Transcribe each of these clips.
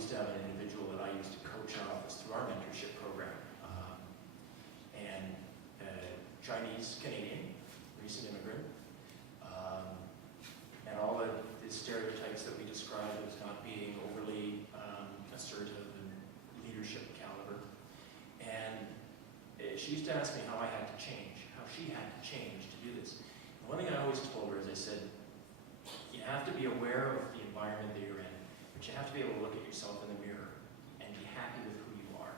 used to have an individual that I used to coach in our office through our mentorship program. And Chinese Canadian, recent immigrant. And all the stereotypes that we described as not being overly assertive and leadership caliber. And she used to ask me how I had to change, how she had to change to do this. And one thing I always told her is I said, you have to be aware of the environment that you're in, but you have to be able to look at yourself in the mirror and be happy with who you are.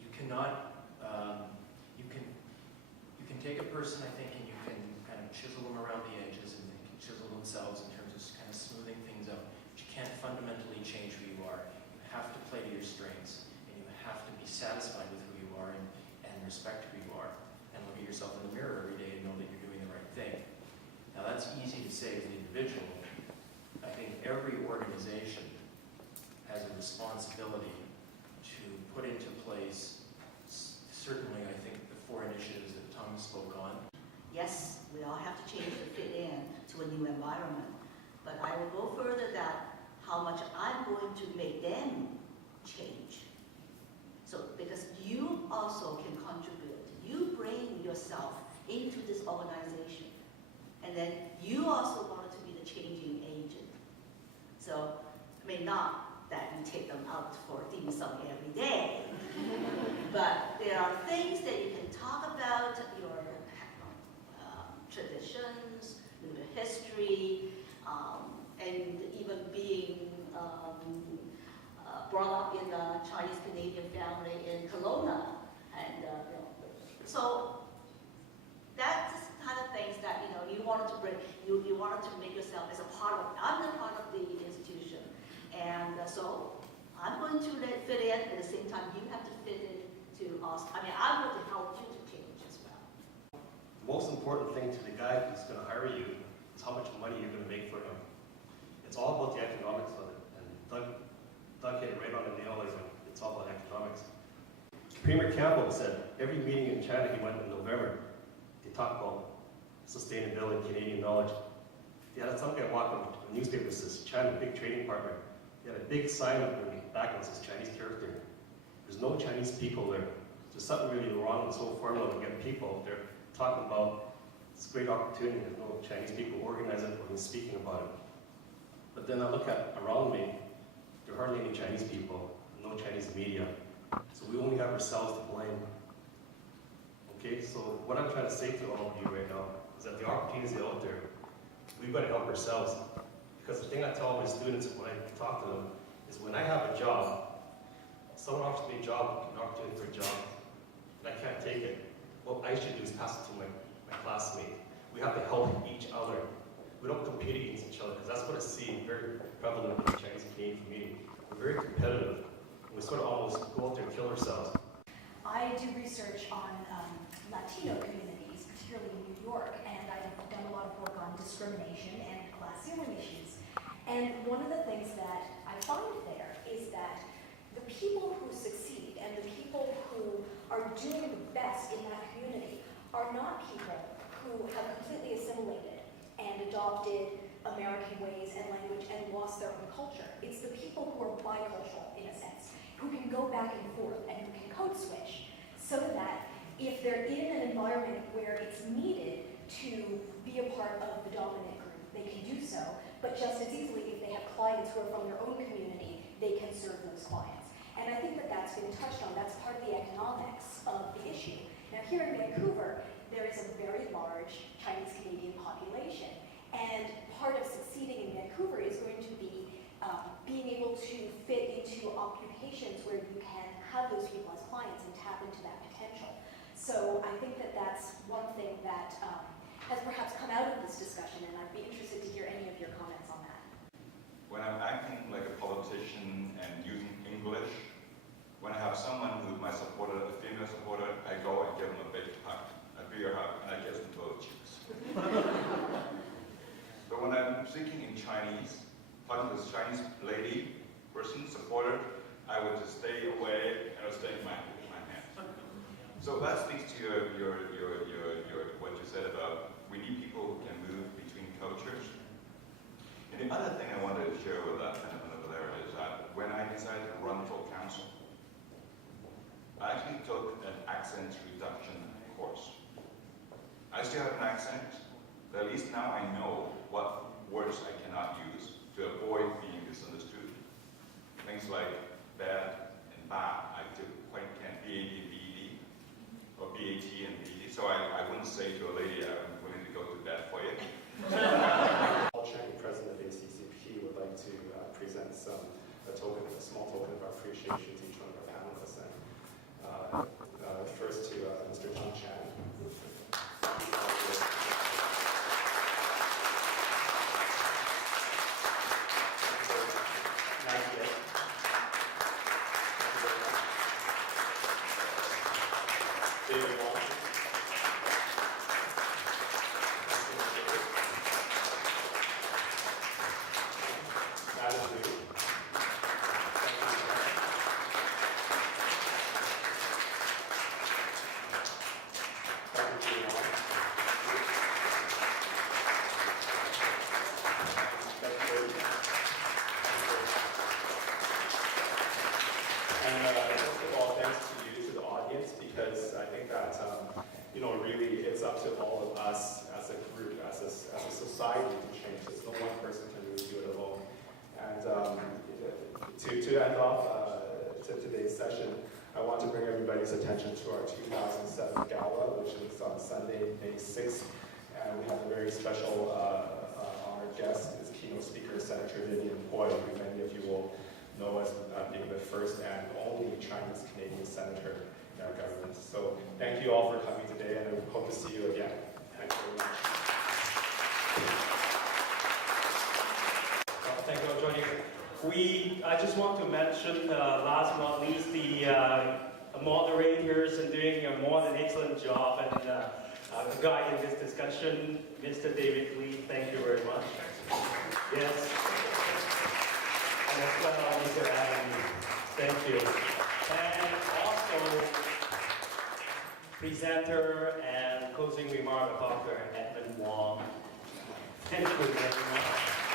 You cannot, you can take a person, I think, and you can kind of chisel them around the edges and they can chisel themselves in terms of kind of smoothing things out. But you can't fundamentally change who you are. You have to play to your strengths and you have to be satisfied with who you are and respect who you are and look at yourself in the mirror every day and know that you're doing the right thing. Now that's easy to say as an individual. I think every organization has a responsibility to put into place, certainly I think the 4 initiatives that Tung spoke on. Yes, we all have to change to fit in to a new environment. But I will go further that how much I'm going to make them change. So, because you also can contribute. You bring yourself into this organization. And then you also wanted to be the changing agent. So, I mean, not that you take them out for dim sum every day, but there are things that you can talk about, your traditions, your history, and even being brought up in a Chinese-Canadian family in Kelowna. And so that's the kind of things that you wanted to bring. You wanted to make yourself as a part of. I'm the part of the institution, and so I'm going to fit in. At the same time, you have to fit in to us. I mean, I'm going to help you to change as well. The most important thing to the guy who's going to hire you is how much money you're going to make for him. It's all about the economics of it, and Doug hit it right on the nail. Like it's all about economics. Premier Campbell said every meeting in China he went in November, they talked about sustainability, Canadian knowledge. They had some guy walk up to the newspaper that says China, big trading partner. They had a big sign up in the background that says Chinese character. There's no Chinese people there. There's something really wrong with this whole formula to get people there talking about this great opportunity. There's no Chinese people organizing it or even speaking about it. But then I look at around me, there are hardly any Chinese people, no Chinese media. So we only have ourselves to blame. Okay, so what I'm trying to say to all of you right now is that the opportunities are out there. We've got to help ourselves. Because the thing I tell my students when I talk to them is when I have a job, someone offers me a job, an opportunity for a job, and I can't take it, what I should do is pass it to my classmate. We have to help each other. We don't compete against each other, because that's what I see very prevalent in the Chinese Canadian community. We're very competitive. We sort of almost go out there and kill ourselves. I do research on Latino communities, particularly in New York, and I've done a lot of work on discrimination and glass ceiling issues. And one of the things that I find there is that the people who succeed and the people who are doing the best in that community are not people who have completely assimilated and adopted American ways and language and lost their own culture. It's the people who are bicultural, in a sense, who can go back and forth and who can code switch so that if they're in an environment where it's needed to be a part of the dominant group, they can do so, but just as easily if they have clients who are from their own community, they can serve those clients. And I think that that's been touched on. That's part of the economics of the issue. Now here in Vancouver, there is a very large Chinese-Canadian population, and part of succeeding in Vancouver is going to be being able to fit into occupations where you can have those people as clients and tap into that potential. So I think that that's one thing that has perhaps come out of this discussion, and I'd be interested to hear any of your comments on that. When I'm acting like a politician and using English, when I have someone who's my supporter, a female supporter, I go and give them a big hug, a beer hug, and I kiss them both cheeks. But when I'm speaking in Chinese, talking to this Chinese lady, person, supporter, I would just stay away and I would stay in my hand. So that speaks to what you said about we need people who can move between cultures. And the other thing I wanted to share with that kind of over there is that when I decided still have an accent, but at least now I know what words I cannot use to avoid being misunderstood. Things like bad and ba, I do quite can't, B-A-D and B-E-D, or B-A-T and B-E-D, so I wouldn't say to a lady, I'm willing to go to bed for you. Cheng, President of ACCP, would like to present a small token of appreciation to each one of our panelists. And first to Mr. Tung Cheng. David Wong. Really, it's up to all of us as a group, as a society to change this. No one person can really do it alone. And to end off today's session, I want to bring everybody's attention to our 2007 gala, which is on Sunday, May 6th. And we have a very special honored guest, is keynote speaker, Senator Vivian Boyd, who many of you will know as being the first and only Chinese-Canadian senator in our government. So thank you all for coming today, and I hope to see you again. Thank you very much. Thank you for joining us. I just want to mention, last but not least, the moderators and doing a more than excellent job and guiding this discussion. Mr. David Lee, thank you very much. Yes. And as well, Mr. Adam, thank you. And also, presenter and closing remark, Dr. Edmond Wong. Thank you very much.